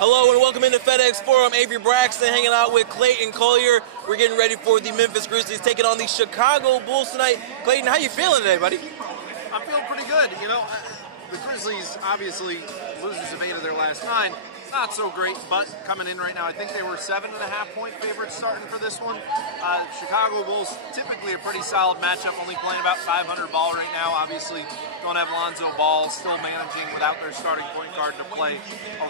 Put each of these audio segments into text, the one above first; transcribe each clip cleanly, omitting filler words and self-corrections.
Hello and welcome into FedExForum. Avery, Braxton hanging out with Clayton, Collier. We're getting ready for the Memphis Grizzlies taking on the Chicago Bulls tonight. Clayton, how you feeling today, buddy? I'm feeling pretty good. You know, the Grizzlies obviously losers of 8 of their last 9. Not so great, but coming in right now, I think they were 7.5-point favorites starting for this one. Chicago Bulls, typically a pretty solid matchup, only playing about 500 ball right now. Obviously, don't have Lonzo Ball, still managing without their starting point guard to play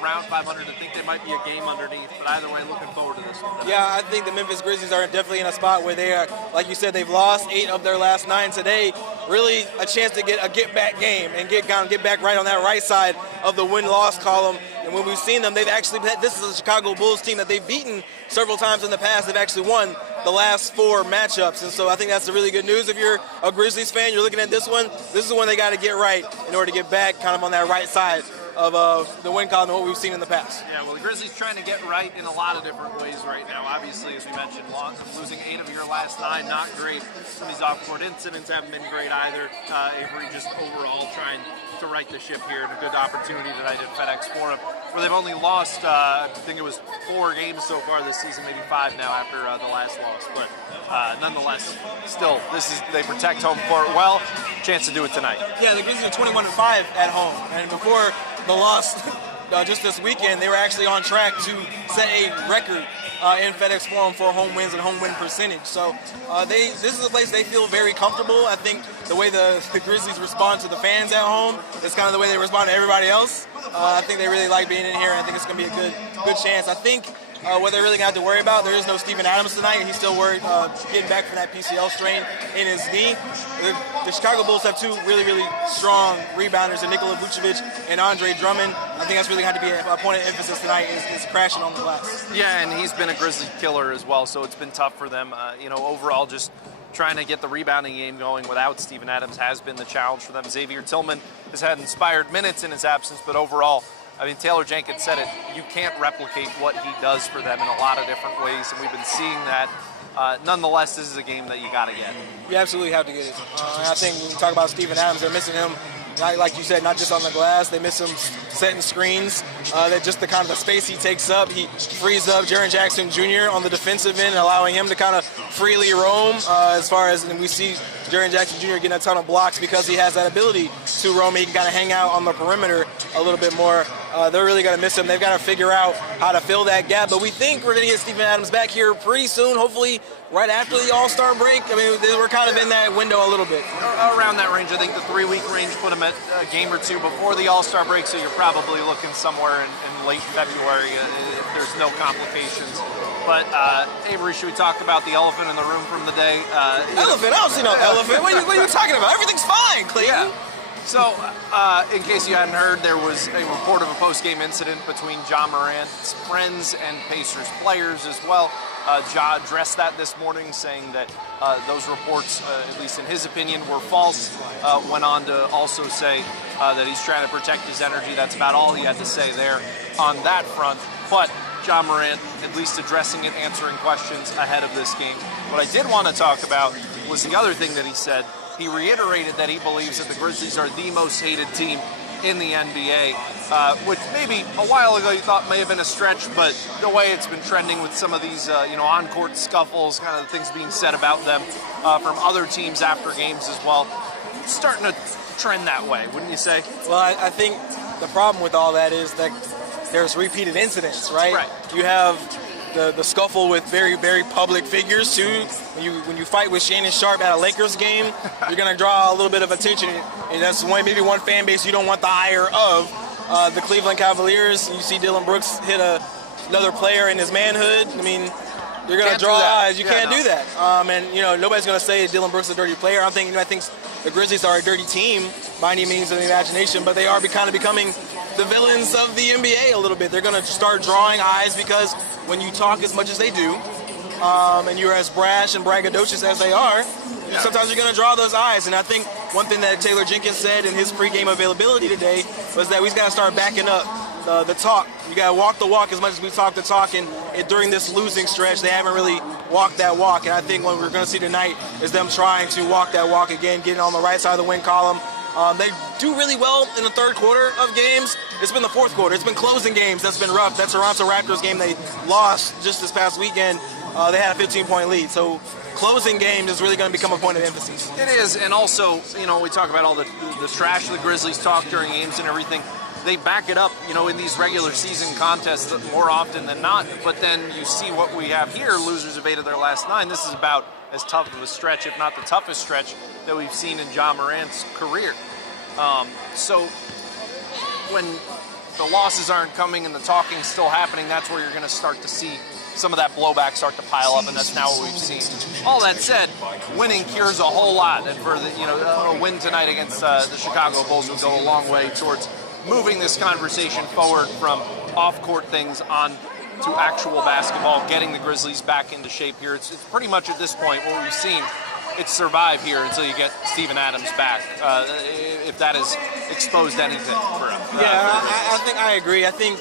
around 500. I think they might be a game underneath, but either way, looking forward to this one. Yeah, I think the Memphis Grizzlies are definitely in a spot where they are, like you said, they've lost 8 of their last 9 today. Really a chance to get a get-back game and get back right on that right side of the win-loss column. And when we've seen them, they've actually, this is a Chicago Bulls team that they've beaten several times in the past. They've actually won the last 4 matchups. And so I think that's the really good news. If you're a Grizzlies fan, you're looking at this one, this is the one they got to get right in order to get back kind of on that right side of the win column and what we've seen in the past. Yeah, well, the Grizzlies trying to get right in a lot of different ways right now. Obviously, as we mentioned, losing 8 of your last 9, not great. Some of these off-court incidents haven't been great either. Avery just overall trying to right the ship here, and a good opportunity tonight at FedExForum, where they've only lost, I think it was 4 games so far this season, maybe 5 now after the last loss. But nonetheless, still, they protect home court well. Chance to do it tonight. Yeah, the Grizzlies are 21-5 at home, and before the loss just this weekend, they were actually on track to set a record in FedExForum for home wins and home win percentage. So this is a place they feel very comfortable. I think the way the Grizzlies respond to the fans at home is kind of the way they respond to everybody else. I think they really like being in here, and I think it's going to be a good chance. I think what they're really going to have to worry about, there is no Steven Adams tonight. He's still worried getting back from that PCL strain in his knee. The Chicago Bulls have 2 really, really strong rebounders, Nikola Vucevic and Andre Drummond. I think that's really going to be a point of emphasis tonight is crashing on the glass. Yeah, and he's been a Grizzly killer as well, so it's been tough for them. Overall, just trying to get the rebounding game going without Steven Adams has been the challenge for them. Xavier Tillman has had inspired minutes in his absence, but overall, I mean, Taylor Jenkins said it, you can't replicate what he does for them in a lot of different ways, and we've been seeing that. Nonetheless, this is a game that you got to get. You absolutely have to get it. And I think when you talk about Steven Adams, they're missing him, like you said, not just on the glass. They miss him setting screens. That just the kind of the space he takes up. He frees up Jaren Jackson Jr. on the defensive end, allowing him to kind of freely roam as far as, and we see Jaren Jackson Jr. getting a ton of blocks because he has that ability to roam. He can kind of hang out on the perimeter a little bit more. They're really going to miss him. They've got to figure out how to fill that gap. But we think we're going to get Steven Adams back here pretty soon, hopefully right after the All-Star break. I mean, we're kind of in that window a little bit. Around that range. I think the 3-week range put him at a game or 2 before the All-Star break, so you're probably looking somewhere in late February if there's no complications. But, Avery, should we talk about the elephant in the room from the day? Elephant? I don't see no elephant. What are you talking about? Everything's fine, Clayton. Yeah. So, in case you hadn't heard, there was a report of a post-game incident between Ja Morant's friends and Pacers players as well. Ja addressed that this morning, saying that those reports, at least in his opinion, were false. Went on to also say that he's trying to protect his energy. That's about all he had to say there on that front. But Ja Morant, at least addressing it, answering questions ahead of this game. What I did want to talk about was the other thing that he said. He reiterated that he believes that the Grizzlies are the most hated team in the NBA, which maybe a while ago you thought may have been a stretch, but the way it's been trending with some of these on-court scuffles, kind of the things being said about them from other teams after games as well, it's starting to trend that way, wouldn't you say? Well, I think the problem with all that is that there's repeated incidents, right? Right. You have the scuffle with very, very public figures too. When you fight with Shannon Sharp at a Lakers game, you're going to draw a little bit of attention. And that's maybe one fan base you don't want the ire of. The Cleveland Cavaliers, you see Dylan Brooks hit another player in his manhood. I mean, you're going to draw eyes. You can't do that. And nobody's going to say Dylan Brooks is a dirty player. I think the Grizzlies are a dirty team by any means of the imagination, but they are kind of becoming the villains of the NBA a little bit. They're going to start drawing eyes because when you talk as much as they do, and you're as brash and braggadocious as they are, sometimes you're going to draw those eyes. And I think one thing that Taylor Jenkins said in his pregame availability today was that we've got to start backing up the talk. You got to walk the walk as much as we talk the talk. And during this losing stretch, they haven't really walked that walk. And I think what we're going to see tonight is them trying to walk that walk again, getting on the right side of the win column, They do really well in the third quarter of games. It's been the fourth quarter. It's been closing games that's been rough. That Toronto Raptors game they lost just this past weekend, they had a 15-point lead. So closing games is really going to become a point of emphasis. It is, and also, we talk about all the trash the Grizzlies talk during games and everything. They back it up, in these regular season contests more often than not. But then you see what we have here, losers of 8 of their last 9. This is about as tough of a stretch, if not the toughest stretch, that we've seen in Ja Morant's career. So when the losses aren't coming and the talking's still happening, that's where you're going to start to see some of that blowback start to pile up, and that's now what we've seen. All that said, winning cures a whole lot, and for a win tonight against the Chicago Bulls would go a long way towards moving this conversation forward from off-court things on to actual basketball, getting the Grizzlies back into shape here. It's pretty much at this point what we've seen. It's survive here until you get Steven Adams back, if that has exposed anything for him. I think I agree. I think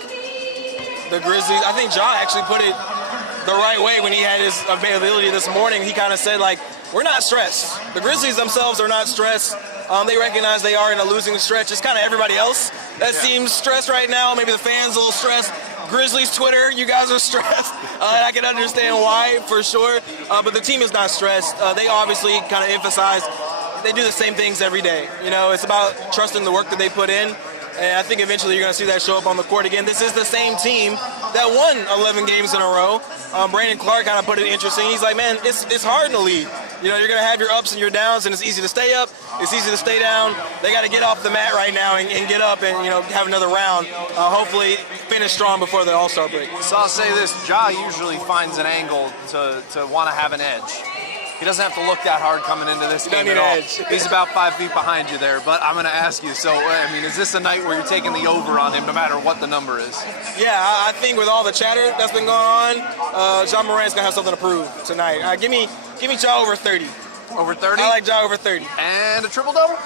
the Grizzlies, I think Ja actually put it the right way when he had his availability this morning. He kind of said, we're not stressed. The Grizzlies themselves are not stressed. They recognize they are in a losing stretch. It's kind of everybody else that seems stressed right now. Maybe the fans a little stressed. Grizzlies Twitter, you guys are stressed. I can understand why, for sure. But the team is not stressed. They obviously kind of emphasize they do the same things every day. It's about trusting the work that they put in. And I think eventually you're going to see that show up on the court again. This is the same team that won 11 games in a row. Brandon Clark kind of put it interesting. He's like, man, it's hard to lead. You're going to have your ups and your downs, and it's easy to stay up. It's easy to stay down. They got to get off the mat right now and get up and have another round. Hopefully finish strong before the All-Star break. So I'll say this, Ja usually finds an angle to want to have an edge. He doesn't have to look that hard coming into this game at all. He's about 5 feet behind you there, but I'm going to ask you, so, is this a night where you're taking the over on him no matter what the number is? Yeah, I think with all the chatter that's been going on, Ja Morant's going to have something to prove tonight. Give me Ja over 30. Over 30? I like Ja over 30. And a triple-double?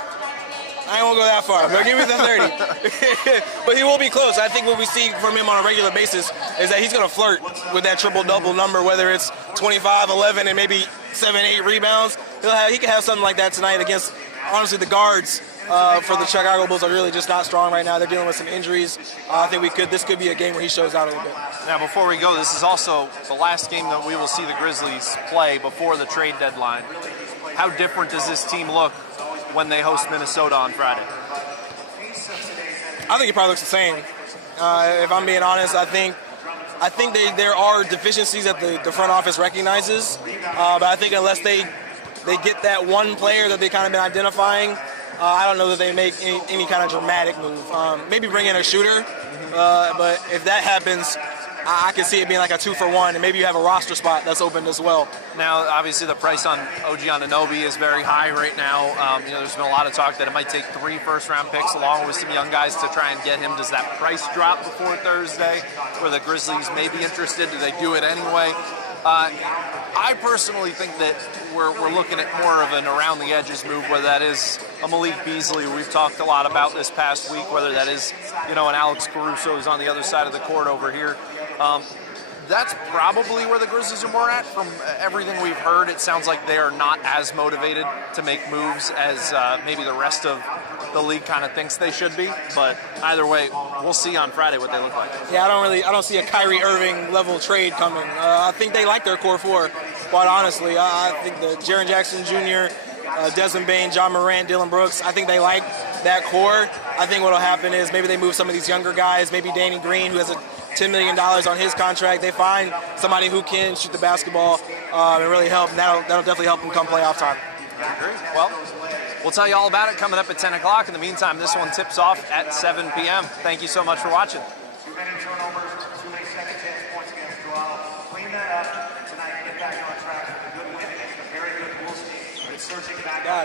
I won't go that far, but give me the 30. But he will be close. I think what we see from him on a regular basis is that he's going to flirt with that triple-double number, whether it's 25, 11, and maybe 7, 8 rebounds. He can have something like that tonight against, honestly, the guards for the Chicago Bulls are really just not strong right now. They're dealing with some injuries. I think this could be a game where he shows out a little bit. Now, before we go, this is also the last game that we will see the Grizzlies play before the trade deadline. How different does this team look when they host Minnesota on Friday? I think it probably looks the same. If I'm being honest, I think there are deficiencies that the front office recognizes, but I think unless they get that one player that they kind of been identifying, I don't know that they make any kind of dramatic move. Maybe bring in a shooter, but if that happens, I can see it being like a 2-for-1, and maybe you have a roster spot that's open as well. Now, obviously, the price on OG Anunoby is very high right now. There's been a lot of talk that it might take 3 first-round picks along with some young guys to try and get him. Does that price drop before Thursday, where the Grizzlies may be interested? Do they do it anyway? I personally think that we're looking at more of an around-the-edges move, whether that is a Malik Beasley, we've talked a lot about this past week, whether that is, an Alex Caruso who's on the other side of the court over here. That's probably where the Grizzlies are more at. From everything we've heard, it sounds like they are not as motivated to make moves as maybe the rest of the league kind of thinks they should be. But either way, we'll see on Friday what they look like. Yeah, I don't see a Kyrie Irving level trade coming. I think they like their core 4, quite honestly. I think the Jaren Jackson Jr., Desmond Bane, Ja Morant, Dylan Brooks, I think they like that core. I think what will happen is maybe they move some of these younger guys, maybe Danny Green, who has $10 million on his contract. They find somebody who can shoot the basketball and really help. And that'll definitely help them come playoff time. I agree. Well, we'll tell you all about it coming up at 10 o'clock. In the meantime, this one tips off at 7 p.m. Thank you so much for watching.